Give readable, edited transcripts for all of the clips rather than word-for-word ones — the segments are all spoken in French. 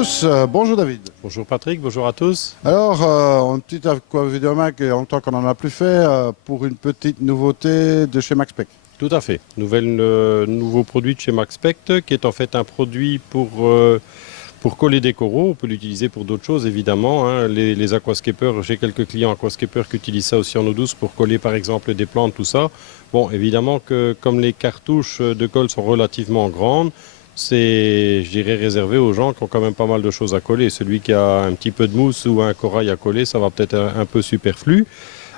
tous, bonjour David. Bonjour Patrick, bonjour à tous. Alors, une petite vidéomac, longtemps qu'on n'en a plus fait, pour une petite nouveauté de chez MaxSpec. Tout à fait. Nouveau produit de chez MaxSpect qui est en fait un produit pour coller des coraux. On peut l'utiliser pour d'autres choses évidemment, hein. Les aquascapers, j'ai quelques clients aquascapers qui utilisent ça aussi en eau douce pour coller par exemple des plantes, tout ça. Bon, évidemment que comme les cartouches de colle sont relativement grandes, c'est, je dirais, réservé aux gens qui ont quand même pas mal de choses à coller. Celui qui a un petit peu de mousse ou un corail à coller, ça va peut-être être un peu superflu.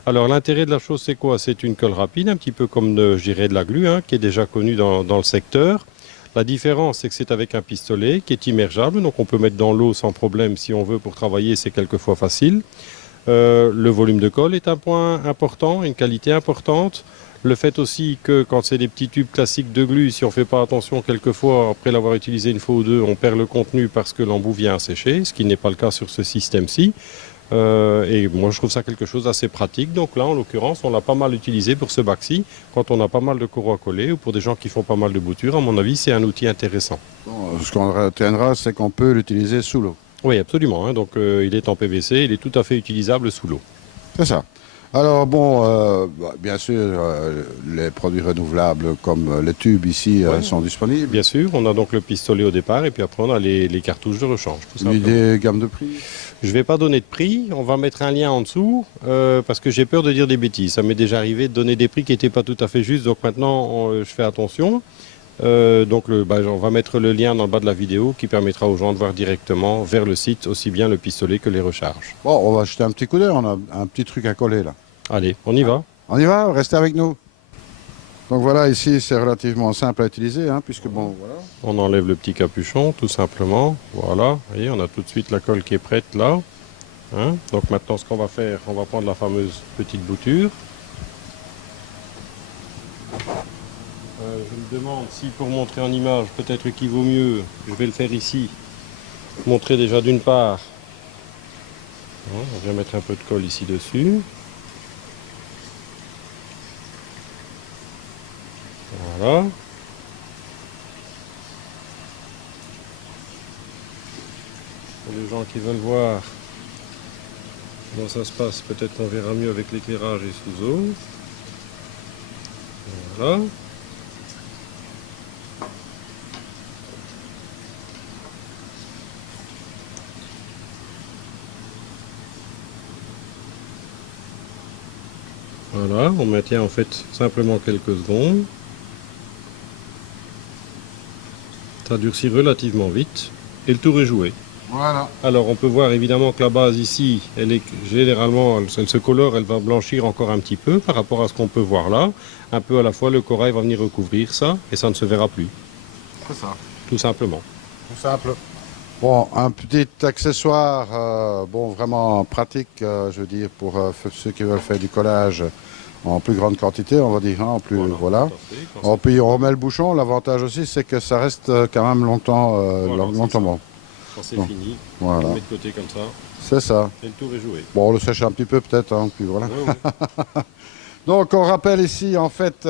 Alors l'intérêt de la chose, c'est quoi? C'est une colle rapide, un petit peu comme je dirais de la glu, hein, qui est déjà connue dans le secteur. La différence, c'est que c'est avec un pistolet qui est immergeable, donc on peut mettre dans l'eau sans problème si on veut pour travailler, c'est quelquefois facile. Le volume de colle est un point important, une qualité importante. Le fait aussi que quand c'est des petits tubes classiques de glu, si on ne fait pas attention, quelquefois, après l'avoir utilisé une fois ou deux, on perd le contenu parce que l'embout vient à sécher, ce qui n'est pas le cas sur ce système-ci. Et moi, je trouve ça quelque chose d'assez pratique. Donc là, en l'occurrence, on l'a pas mal utilisé pour ce bac-ci. Quand on a pas mal de coraux à coller ou pour des gens qui font pas mal de boutures, à mon avis, c'est un outil intéressant. Bon, ce qu'on retiendra, c'est qu'on peut l'utiliser sous l'eau. Oui, absolument, hein. Donc, il est en PVC, il est tout à fait utilisable sous l'eau. C'est ça. Alors bon, bien sûr, les produits renouvelables comme les tubes ici sont disponibles. Bien sûr, on a donc le pistolet au départ et puis après on a les cartouches de rechange. Tout Une idée, gamme de prix? Je ne vais pas donner de prix, on va mettre un lien en dessous parce que j'ai peur de dire des bêtises. Ça m'est déjà arrivé de donner des prix qui n'étaient pas tout à fait justes, donc maintenant je fais attention. Donc on va mettre le lien dans le bas de la vidéo qui permettra aux gens de voir directement vers le site aussi bien le pistolet que les recharges. Bon, on va jeter un petit coup d'œil, on a un petit truc à coller là. Allez, on y va. On y va, restez avec nous. Donc voilà, ici c'est relativement simple à utiliser, hein, puisque bon, voilà. On enlève le petit capuchon tout simplement. Voilà, vous voyez, on a tout de suite la colle qui est prête là. Hein. Donc maintenant ce qu'on va faire, on va prendre la fameuse petite bouture. Je me demande si pour montrer en image, peut-être qu'il vaut mieux, je vais le faire ici, montrer déjà d'une part, on vient mettre un peu de colle ici dessus. Voilà. Pour les gens qui veulent voir comment ça se passe, peut-être qu'on verra mieux avec l'éclairage et sous eau. Voilà. Voilà, on maintient en fait simplement quelques secondes. Ça durcit relativement vite et le tour est joué. Voilà. Alors on peut voir évidemment que la base ici, elle est généralement, elle se colore, elle va blanchir encore un petit peu par rapport à ce qu'on peut voir là. Un peu à la fois, le corail va venir recouvrir ça et ça ne se verra plus. C'est ça. Tout simplement. Tout simple. Bon, un petit accessoire, bon, vraiment pratique, je veux dire, pour ceux qui veulent faire du collage en plus grande quantité, on va dire, hein, en plus, voilà. Et puis on remet le bouchon, l'avantage aussi, c'est que ça reste quand même longtemps, longtemps bon. Quand c'est Bon. fini, Voilà. on le met de côté comme ça C'est ça. et le tour est joué. Bon, on le sèche un petit peu peut-être, hein, puis voilà. Ouais, ouais. Donc on rappelle ici, en fait,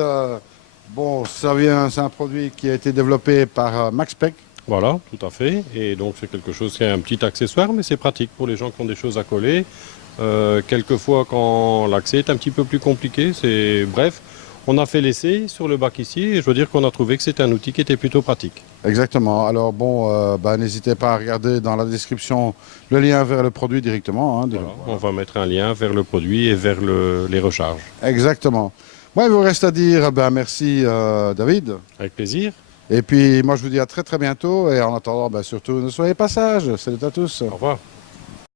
bon, c'est un produit qui a été développé par MaxSpec. Voilà, tout à fait. Et donc c'est quelque chose qui est un petit accessoire, mais c'est pratique pour les gens qui ont des choses à coller. Quelquefois, quand l'accès est un petit peu plus compliqué, c'est bref. On a fait l'essai sur le bac ici et je veux dire qu'on a trouvé que c'était un outil qui était plutôt pratique. Exactement. Alors bon, n'hésitez pas à regarder dans la description le lien vers le produit directement. Hein, Voilà. On va mettre un lien vers le produit et vers les recharges. Exactement. Moi, il vous reste à dire merci David. Avec plaisir. Et puis moi, je vous dis à très très bientôt. Et en attendant, surtout, ne soyez pas sages. Salut à tous. Au revoir.